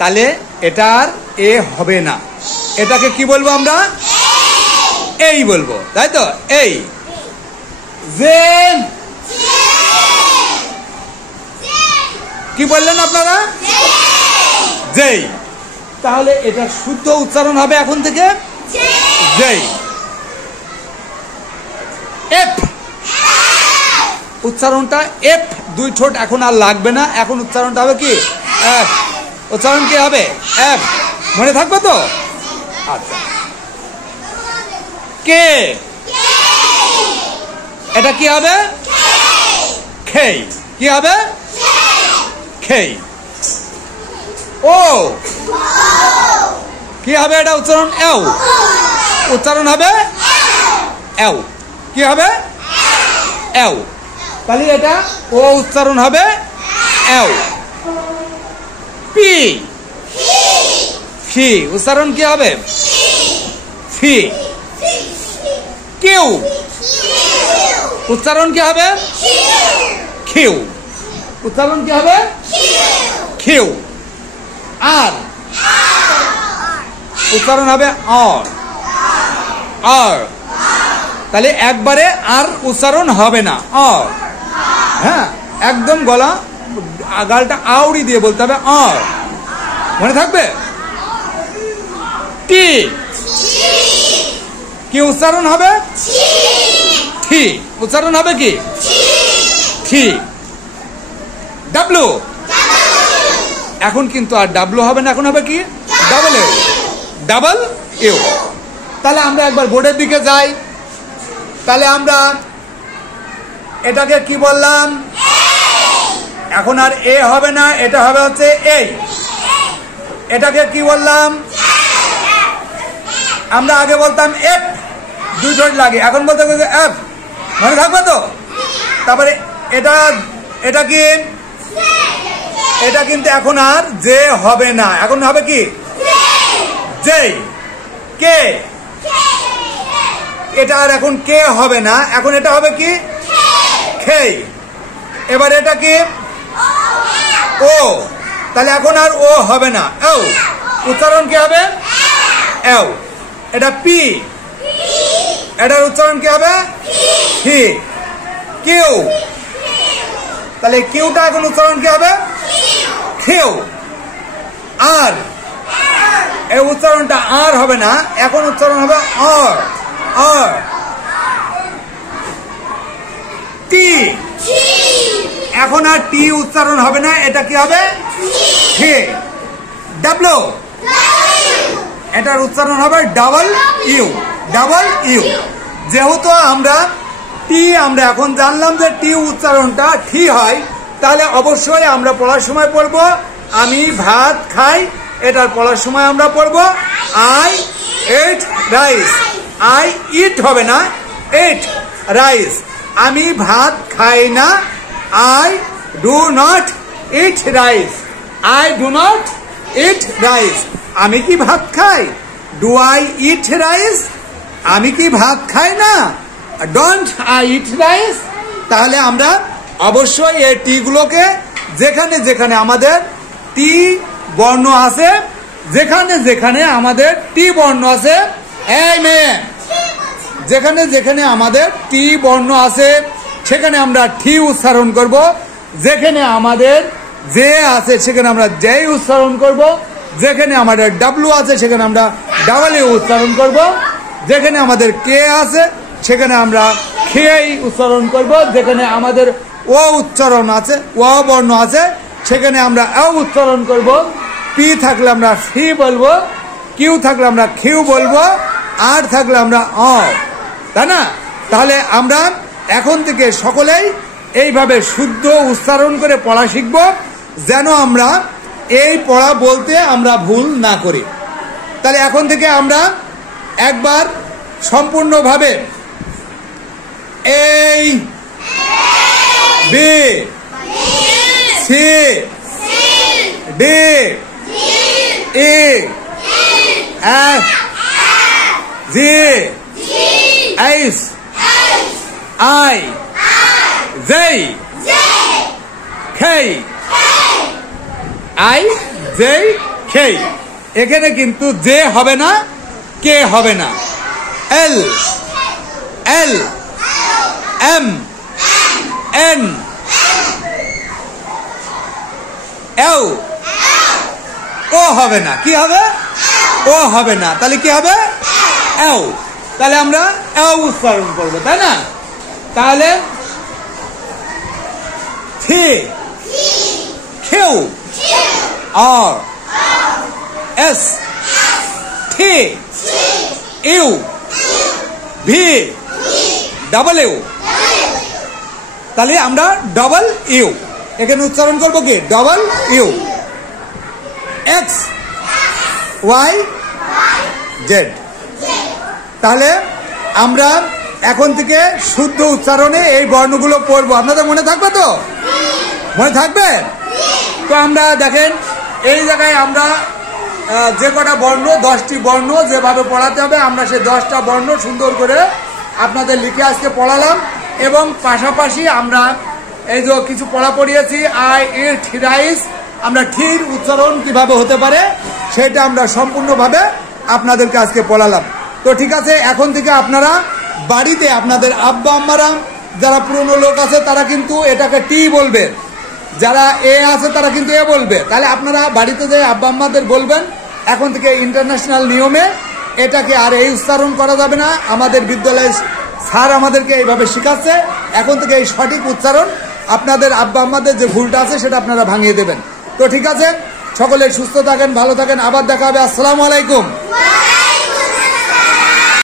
তাহলে এটার এ হবে না, এটাকে কি বলবো আমরা? এই বলবো, তাই তো? এই যে কি বললেন আপনারা? যেই। তাহলে এটা শুদ্ধ উচ্চারণ হবে এখন থেকে যেই। এফ উচ্চারণটা এফ, দুই ঠোঁট এখন আর লাগবে না, এখন উচ্চারণটা হবে কি? এফ। উচ্চারণ কি হবে? এফ। মনে থাকবে তো? আচ্ছা। কে, এটা কি হবে? খেই। কি হবে? খেই। ও কি হবে? এটা উচ্চারণ এও, উচ্চারণ হবে এও। কি হবে? এও। তাহলে এটা ও উচ্চারণ হবে এও। পি, ফি উচ্চারণ কি হবে? ফি। কিউ উচ্চারণ কি হবে? খিউ। উচ্চারণ কি হবে? খিউ। আর উচ্চারণ হবে আর। আর। তাহলে একবারে আর উচ্চারণ হবে না, আর। হ্যাঁ, একদম গলা গালটা আউড়ি দিয়ে বলতে হবে আর। মনে থাকবে? টি, কি উচ্চারণ হবে? ঠি। উচ্চারণ হবে কি? ঠি। ডাব্লু, এখন কিন্তু আর ডাব্লু হবে না, এখন হবে কি? Double you. Double you. তাহলে আমরা একবার বোর্ডের দিকে যাই। তাহলে আমরা এটাকে কি বললাম? এখন আর এ হবে না, এটা হবে হচ্ছে এই। এটাকে কি বললাম? আমরা আগে বলতাম এফ, দুই ঠোঁট লাগে, এখন বলতে হবে এফ। মনে থাকবে তো? তারপরে এটা, এটা কি? এটা কিন্তু এখন আর যে হবে না, এখন হবে কি? যেই। কে, এটা আর এখন কে হবে না, এখন এটা হবে কি? খেই। এবার এটা কি? ও। তাহলে এখন আর ও হবে না, এও। উচ্চারণ কি হবে? এও। এটা পি, এটার উচ্চারণ কি হবে? হি। কিউ, তাহলে কিউটা এখন উচ্চারণ কি হবে? খিউ। আর, এই উচ্চারণটা আর হবে না, এখন উচ্চারণ হবে আর। আর। টি, এখন আর টি উচ্চারণ হবে না, এটা কি হবে? ঠি। ডাব্লু, এটার উচ্চারণ হবে ডাবল ইউ। Double you. যেহেতু আমরা টি, আমরা এখন জানলাম যে টি উচ্চারণটা ঠি হয়, তাহলে অবশ্যই আমরা পড়ার সময় পড়বো আমি ভাত খাই, এটার পড়ার সময় আমরা পড়বো I ate rice. I eat হবে না, এট রাইস। আমি ভাত খাই না, I do not eat rice. I do not eat rice. আমি কি ভাত খাই? Do I eat rice? আমি কি ভাত খাই না? Don't I eat rice? তাহলে আমরা অবশ্যই এই টি গুলোকে যেখানে যেখানে আমাদের টি বর্ণ আছে, যেখানে যেখানে আমাদের টি বর্ণ আছে, এই মেয়ে, যেখানে যেখানে আমাদের টি বর্ণ আছে সেখানে আমরা ঠি উচ্চারণ করব। যেখানে আমাদের যে আছে সেখানে আমরা যেই উচ্চারণ করব। যেখানে আমাদের ডাব্লু আছে সেখানে আমরা ডাবল ইউ উচ্চারণ করব। যেখানে আমাদের কে আছে সেখানে আমরা খেয়েই উচ্চারণ করব। যেখানে আমাদের ও উচ্চারণ আছে, ও বর্ণ আছে, সেখানে আমরা এ উচ্চারণ করব। পি থাকলে আমরা ফি বলবো, কিউ থাকলে আমরা খিউ বলবো, আর থাকলে আমরা অ, তাই না? তাহলে আমরা এখন থেকে সকলেই এইভাবে শুদ্ধ উচ্চারণ করে পড়া শিখব, যেন আমরা এই পড়া বলতে আমরা ভুল না করি। তাহলে এখন থেকে আমরা একবার সম্পূর্ণভাবে এই B C D E F G H I J K I J খেই। এখানে কিন্তু যে হবে না, কে হবে না। এল এল এম এন এও ও হবে না। কি হবে? ও হবে না। তাহলে কি হবে? এও। তাহলে আমরা এও উচ্চারণ করবো, তাই না? তাহলে T Q R S T U V W. তাহলে আমরা ডবল ইউ এখানে উচ্চারণ করবো কি? W. X Y Z. তাহলে আমরা এখন থেকে শুদ্ধ উচ্চারণে এই বর্ণগুলো পড়বো। আপনাদের মনে থাকবে তো? মনে থাকবে তো? আমরা দেখেন এই জায়গায় আমরা যে কটা বর্ণ, 10টি বর্ণ যেভাবে পড়াতে হবে, আমরা সেই 10টা বর্ণ সুন্দর করে আপনাদের লিখে আজকে পড়ালাম। এবং পাশাপাশি আমরা এই যে কিছু পড়া পড়িয়েছি, আই ইট রাইস, আমরা ঠির উচ্চারণ কিভাবে হতে পারে সেটা আমরা সম্পূর্ণভাবে আপনাদেরকে আজকে পড়ালাম। তো ঠিক আছে, এখন থেকে আপনারা বাড়িতে আপনাদের আব্বা আম্মারা যারা পুরনো লোক আছে তারা কিন্তু এটাকে টি বলবে, যারা এ আছে তারা কিন্তু এ বলবে। তাহলে আপনারা বাড়িতে যে আব্বা আম্মাদের বলবেন এখন থেকে ইন্টারন্যাশনাল নিয়মে এটাকে আর এই উচ্চারণ করা যাবে না। আমাদের বিদ্যালয়ের স্যার আমাদেরকে এইভাবে শেখাচ্ছে। এখন থেকে এই সঠিক উচ্চারণ আপনাদের আব্বা আম্মাদের যে ভুলটা আছে সেটা আপনারা ভাঙিয়ে দেবেন। তো ঠিক আছে, সকলে সুস্থ থাকেন, ভালো থাকেন, আবার দেখা হবে। আসসালামু আলাইকুম।